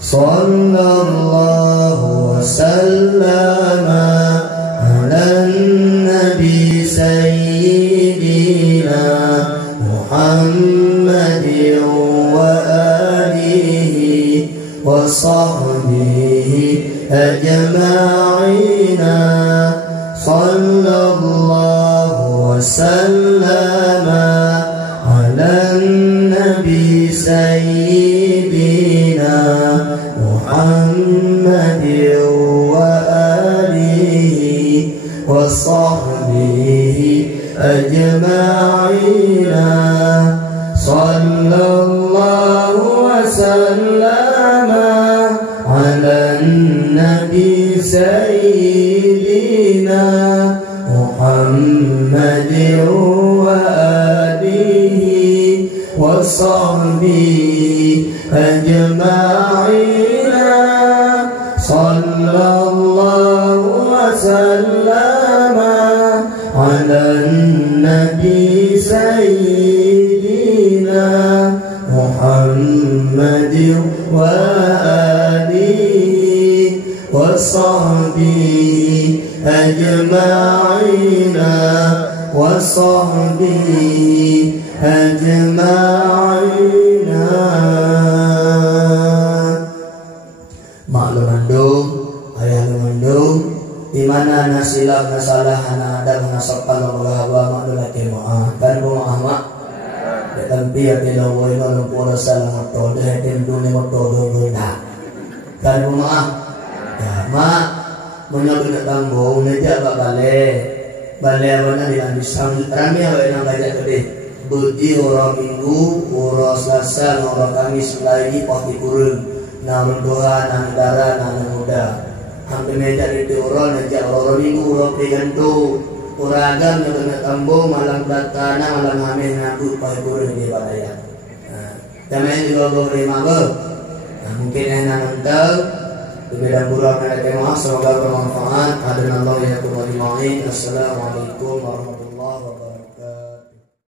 Sallallahu wasallama ala nabi sayyidina Muhammadin wa alihi wa sahbihi ajma'ina. Sallallahu wasallama ala nabi sayyidina Muhammadin wa alihi wa sahbihi ajma'ina. Sallallahu wasallama ala nabi sayyidina Muhammadin wa alihi wa sahbihi ajma'ina. Sallallahu wasallama ala nabi sayyidina Muhammadin wa alihi wa sahbihi ajma'ina wa sahbihi ajma'ina. Maklumandung, ayah lumandung, di mana nasilak nasalah anak ada menasabkan Allah wa maklumati mu'ah dan mu'ah mak dan biar tidak boleh menempuh salah atau dah dunia atau dunia dan mu'ah ya mak menyebut tanggung nejak balik mana dengan disambut rame awak yang banyak tadi budi orang minggu orang selasa orang kamis lagi pasti kurun namun doa nang darah nang muda hampir meja itu orang nejak orang minggu orang pegantu orang agam yang kena tambung malam datana malam hamil ngabut pasti kurun di balaya jangan juga boleh mabuk mungkin enak nonton Demikian buruk mereka, semoga bermanfaat. Adhan Allah ya Assalamualaikum warahmatullahi wabarakatuh.